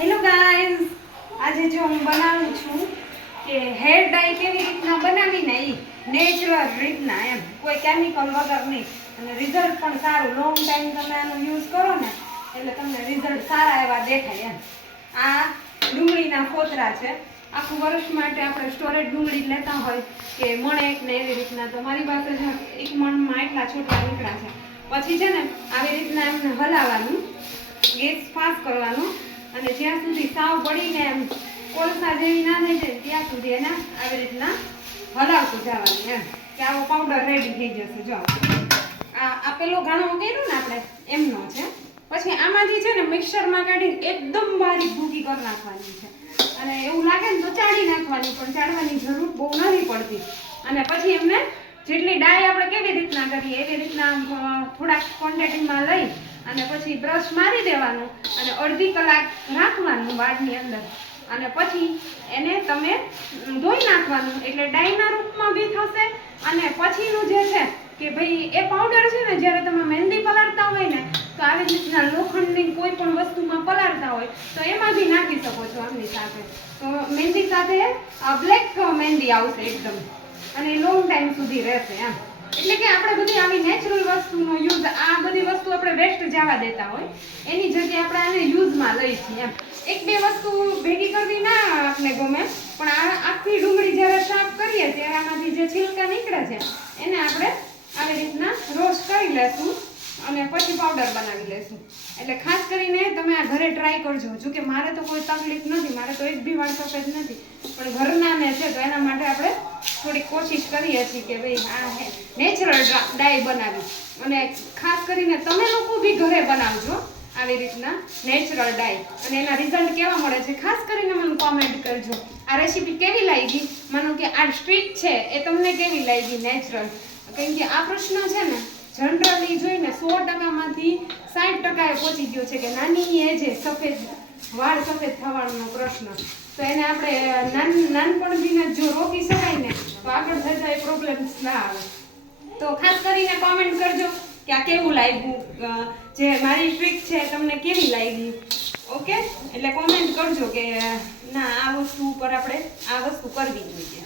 Hello guys આજે જો હું બનાવું છું કે હેર ડાય કેવી રીતના બનાવીને એ નેચરલ રીતના એમ. કોઈ કેમિકલ વગર નહીં. અને રિઝલ્ટ પણ સારું. લોંગ ટાઈમ તમે આનો યુઝ કરો ને, એટલે તમને રિઝલ્ટ સારા એવા દેખાય એમ. આ ડુંગળીના ફોતરા છે. આખું વર્ષ માટે આપણે સ્ટોરેજ ડુંગળી લેતા હોય કે મણે એક ને એવી રીતના. તો મારી પાસે જ એક મણમાં એટલા છોટા નીકળ્યા છે. પછી છે ને, આવી રીતના એમને હલાવવાનું, ગેસ ફાસ્ટ કરવાનો. અને જ્યાં સુધી સાવ પડીને એમ કોલસા જેવી ના થઈ જાય, ત્યાં સુધી એને આવી રીતના હલાવતું જવાનું એમ. કે આવો પાવડર રેડી થઈ જશે, જો. આ પેલો ઘાણો કર્યો ને આપણે, એમનો છે. પછી આમાંથી છે ને મિક્સરમાં કાઢીને એકદમ બારીક ભૂકી કરી નાખવાની છે. અને એવું લાગે ને તો ચાળી નાખવાની, પણ ચાળવાની જરૂર બહુ નથી પડતી. અને પછી એમને જેટલી ડાય આપણે કેવી રીતના કરીએ, એવી રીતના થોડાક ક્વોન્ટિટીમાં લઈ અને પછી બ્રશ મારી દેવાનું અને અડધી કલાક રાખવાનું વાળની અંદર. અને પછી એને તમે ધોઈ નાખવાનું, એટલે ડાયના રૂપમાં બી થશે. અને પછીનું જે છે કે ભાઈ એ પાવડર છે ને, જ્યારે તમે મહેંદી પલાળતા હોય ને, તો આવી રીતના લોખંડની કોઈ પણ વસ્તુમાં પલાળતા હોય, તો એમાં બી નાખી શકો છો આમની સાથે. તો મહેંદી સાથે બ્લેક મહેંદી આવશે એકદમ. અને લોંગ ટાઈમ સુધી રહેશે એમ. એટલે કે આપણે બધી આવી નેચરલ વસ્તુનો યુઝ આ બધી વસ્તુ આપણે વેસ્ટ જવા દેતા હોય. એની જગ્યાએ આપણે આને યુઝમાં લઈ છીએ એમ. એક બે વસ્તુ ભેગી કરવી ના આપણે ગમે. પણ આ આખી ડુંગળી જ્યારે સાફ કરીએ ત્યારે આમાંથી જે છિલકા નીકળે છે એને આપણે આવી રીતના રોસ્ટ કરી લેશું અને પછી પાવડર બનાવી લેશું. એટલે ખાસ કરીને તમે આ ઘરે ટ્રાય કરજો. જો કે મારે તો કોઈ તકલીફ નથી, મારે તો એક બી વાળ સફેદ નથી. પણ ઘરનાને છે, તો એના માટે આપણે થોડી કોશિશ કરીએ છીએ કે ભાઈ આ નેચરલ ડાય બનાવી. અને ખાસ કરીને તમે લોકો બી ઘરે બનાવજો આવી રીતના નેચરલ ડાય અને એના રિઝલ્ટ કેવા મળે છે, ખાસ કરીને મને કોમેન્ટ કરજો. આ રેસીપી કેવી લાગી? માનો કે આ સ્ટ્રીટ છે, એ તમને કેવી લાગી નેચરલ કેમ કે આ પ્રશ્ન છે ને જનરલી જોઈને સો ટકામાંથી સાઠ ટકાએ પહોંચી ગયો છે કે નાની એ જે સફેદ, વાળ સફેદ થવાનો પ્રશ્ન. તો એને આપણે નાન નાનપણથીને જો રોકી શકાય ને, તો આગળ થતા એ પ્રોબ્લેમ્સ ના આવે. તો ખાસ કરીને કોમેન્ટ કરજો કે આ કેવું લાગ્યું જે મારી ટ્રીક છે તમને કેવી લાગી? ઓકે એટલે કોમેન્ટ કરજો કે, ના, આ વસ્તુ ઉપર આપણે આ વસ્તુ કરવી જોઈએ?